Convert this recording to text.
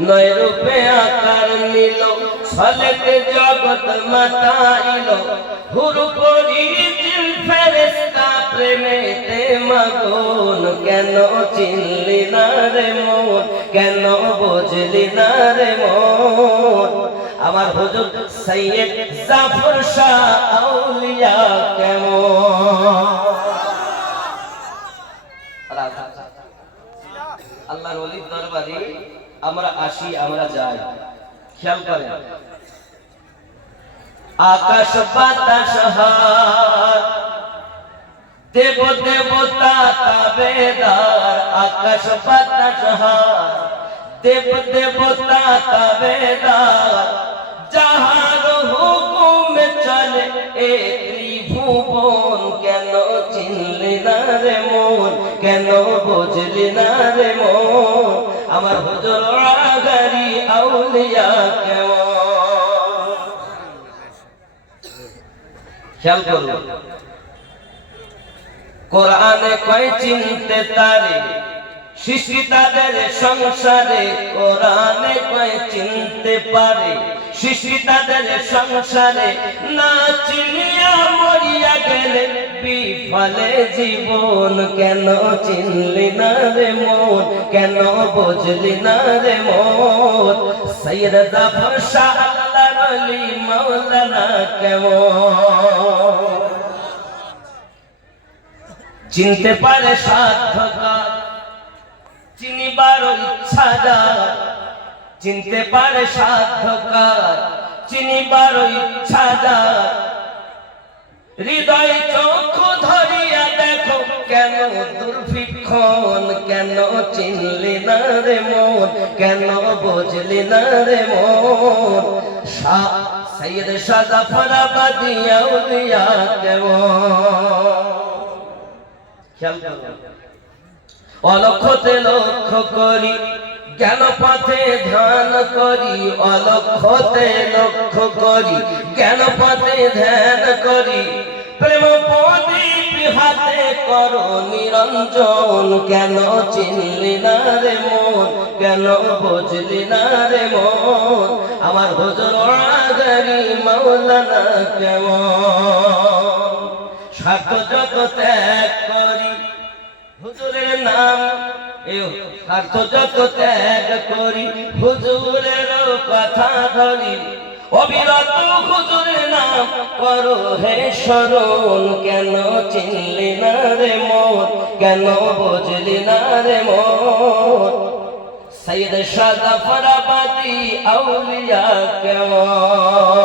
নয় রূপে আকার নিল ছলেতে জগৎ মাতাইল হুরু পরি জিন ফেরেশতা প্রেমেতে মগন কেন চিনলি না রে মন কেন বুঝলি না রে মন আমার হুজুর সৈয়দ জাফর শাহ আউলিয়া কেমন আল্লাহর ওলির দরবারে আমরা আসি আমরা যাই খেয়াল করেন আকাশ বাতাস হাত দেব দেবতা তাবেদার আকাশ বাতাস হাত দেব দেবতা তাবেদার যাহার হুকুমে চলে এ ত্রিভুবন কেন চিনলি না রে মন কেন বুঝলি না রে মন আমার হুজুর আগারি আউলিয়া কেমন খেয়াল করুন কোরআনে কয় চিনতে তারে সৃষ্টি তাদের সংসারে কোরআনে কয় চিনতে পারে সৃষ্টি তাদের সংসারে না চিনিয়া মরিয়া গেলে বিফলে জীবন কেন চিনলি না রে মন কেন বুঝলি না রে মন সৈয়দ জাফর শাহ আল্লাহর ওলি মাওলানা কেমন চিনতে পারে সাধ্যকার চিনিবার ইচ্ছা যার চিনতে পারে সাধ্যকার চিনিবার ইচ্ছা যার হৃদয় চক্ষু ধরিয়া দেখো কেন দুর্ভিক্ষণ কেন চিনলি না রে মন কেন বুঝলি না রে মন শাহ সৈয়দ শাহ জাফরাবাদী আউলিয়া কেমন খেয়াল করুন অলক্ষতে লক্ষ্য করি জ্ঞান পথে ধ্যান করি অলক্ষতে লক্ষ্য করি জ্ঞান পথে ধ্যান করি প্রেম প্রদীপ হাতে করো নিরঞ্জন কেন চিনলি না রে মন কেন বুঝলি না রে মন আমার হুজুর আগারি মাওলানা কেমন স্বার্থ যত ত্যাগ করি হুজুরের নাম স্বার্থ যত ত্যাগ করি হুজুরের কথা ধরি অবিরত হুজুরের নাম করো হে স্মরণ কেন চিনলি না রে মন কেন বুঝলি না রে মন সৈয়দ শাহ জাফরাবাদী আউলিয়া কেমন